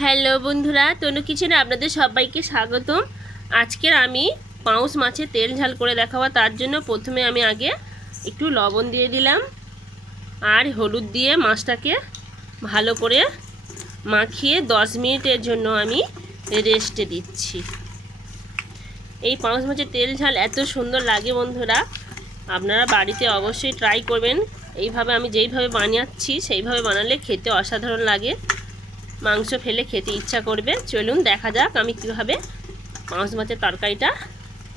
Hello বন্ধুরা, তনু কিচেনে আপনাদের সবাইকে স্বাগতম। আজকের আমি পাউস মাছের তেল ঝাল করে দেখাবো। তার জন্য প্রথমে আমি আগে একটু লবণ দিয়ে দিলাম আর হলুদ দিয়ে মাছটাকে ভালো করে মাখিয়ে 10 মিনিটের জন্য আমি রেস্টে দিচ্ছি। এই পাউস মাছের তেল ঝাল এত সুন্দর লাগে বন্ধুরা, আপনারা বাড়িতে অবশ্যই ট্রাই করবেন। এইভাবে আমি যেইভাবে বানাচ্ছি সেইভাবে বানালে খেতে অসাধারণ লাগে, মাংস ফেলে খেতে ইচ্ছা করবে। চলুন দেখা যাক আমি কীভাবে পাউস মাছের তরকারিটা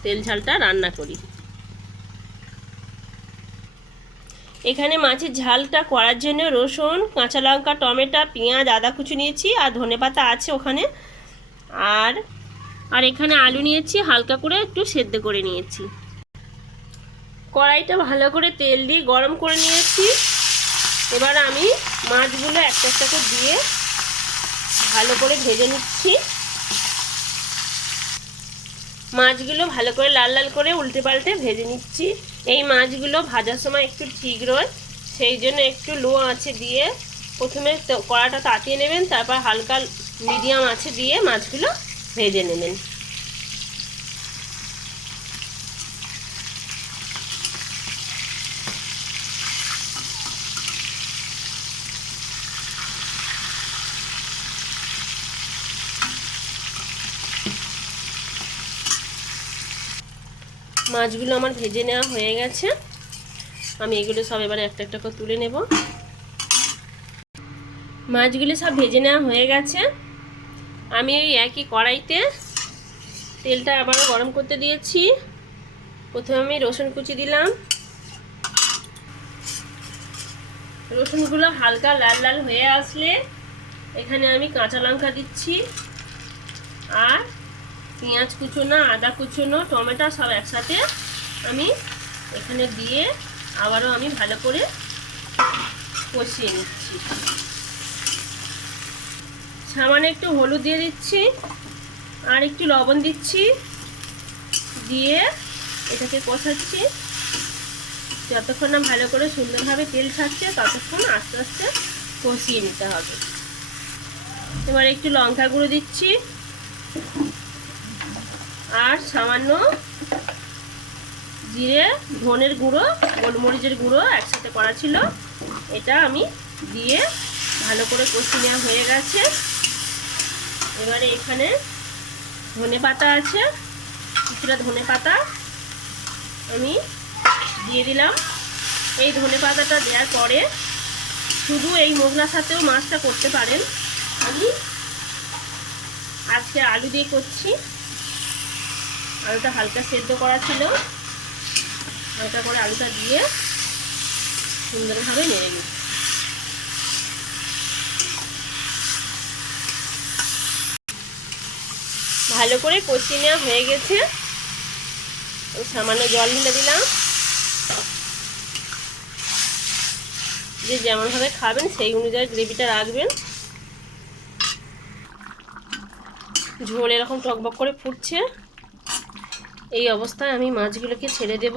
তেল ঝালটা রান্না করি। এখানে মাছের ঝালটা করার জন্য রসুন, কাঁচা লঙ্কা, টমেটো, পেঁয়াজ, আদা কুচি নিয়েছি আর ধনেপাতা আছে ওখানে। আর এখানে আলু নিয়েছি, হালকা করে একটু সেদ্ধ করে নিয়েছি। কড়াইটা ভালো করে তেল দিয়ে গরম করে নিয়েছি। এবার আমি মাছগুলো একটা একটা করে দিয়ে ভালো করে ভেজে নিচ্ছি। মাছগুলো ভালো করে লাল লাল করে উল্টে পাল্টে ভেজে নিচ্ছি। এই মাছগুলো ভাজার সময় একটু ঠিক রয়, সেই জন্য একটু লো আঁচে দিয়ে প্রথমে কড়াটা তাতিয়ে নেবেন, তারপর হালকা মিডিয়াম আঁচে দিয়ে মাছগুলো ভেজে নেবেন। মাছগুলো আমার ভেজে নেওয়া হয়ে গেছে। আমি এগুলো সব এবারে একটা একটা করে তুলে নেব। মাছগুলো সব ভেজে নেওয়া হয়ে গেছে। আমি ওই একই কড়াইতে তেলটা আবারও গরম করতে দিয়েছি। প্রথমে আমি রসুন কুচি দিলাম। রসুনগুলো হালকা লাল লাল হয়ে আসলে এখানে আমি কাঁচা লঙ্কা দিচ্ছি আর পেঁয়াজ কুচোনো, আদা কুচোনো, টমেটো সব একসাথে আমি এখানে দিয়ে আবারও আমি ভালো করে কষিয়ে নিচ্ছি। সামান্য একটু হলুদ দিয়ে দিচ্ছি আর একটু লবণ দিচ্ছি, দিয়ে এটাকে কষাচ্ছি। যতক্ষণ না ভালো করে সুন্দরভাবে তেল ছাড়ছে ততক্ষণ আস্তে আস্তে কষিয়ে নিতে হবে। এবার একটু লঙ্কা গুঁড়ো দিচ্ছি আর সামান্য জিরে, ধনের গুঁড়ো, গোলমরিচের গুঁড়ো একসাথে করা ছিল, এটা আমি দিয়ে ভালো করে কষিয়ে নেওয়া হয়ে গেছে। এবারে এখানে ধনে পাতা আছে, কিছুটা ধনে পাতা আমি দিয়ে দিলাম। এই ধনে পাতাটা দেওয়ার পরে শুধু এই মশলার সাথেও মাছটা করতে পারেন। আমি আজকে আলু দিয়ে করছি। আলুটা হালকা সেদ্ধ করা ছিল, হালকা করে আলুটা দিয়ে সুন্দরভাবে নেড়ে নিই। ভালো করে কষিয়ে নেওয়া হয়ে গেছে। সামান্য জল ঢেলে দিলাম। যে যেমনভাবে খাবেন সেই অনুযায়ী গ্রেভিটা রাখবেন। ঝোল এরকম টকবক করে ফুটছে, এই অবস্থায় আমি মাছগুলোকে ছেড়ে দেব।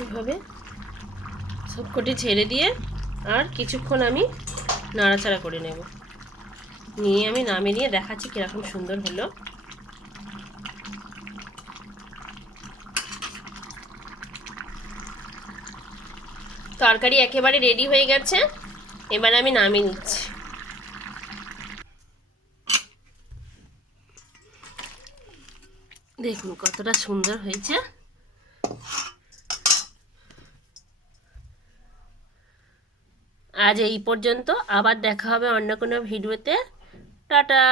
এইভাবে সবকটি ছেড়ে দিয়ে আর কিছুক্ষণ আমি নাড়াচাড়া করে নেব, নিয়ে আমি নামিয়ে নিয়ে দেখাচ্ছি কীরকম সুন্দর হলো। তরকারি একেবারে রেডি হয়ে গেছে, এবার আমি নামিয়ে নিচ্ছি। দেখুন কতটা সুন্দর হয়েছে। আজ এই পর্যন্ত, আবার দেখা হবে অন্য কোনো ভিডিওতে। টাটা।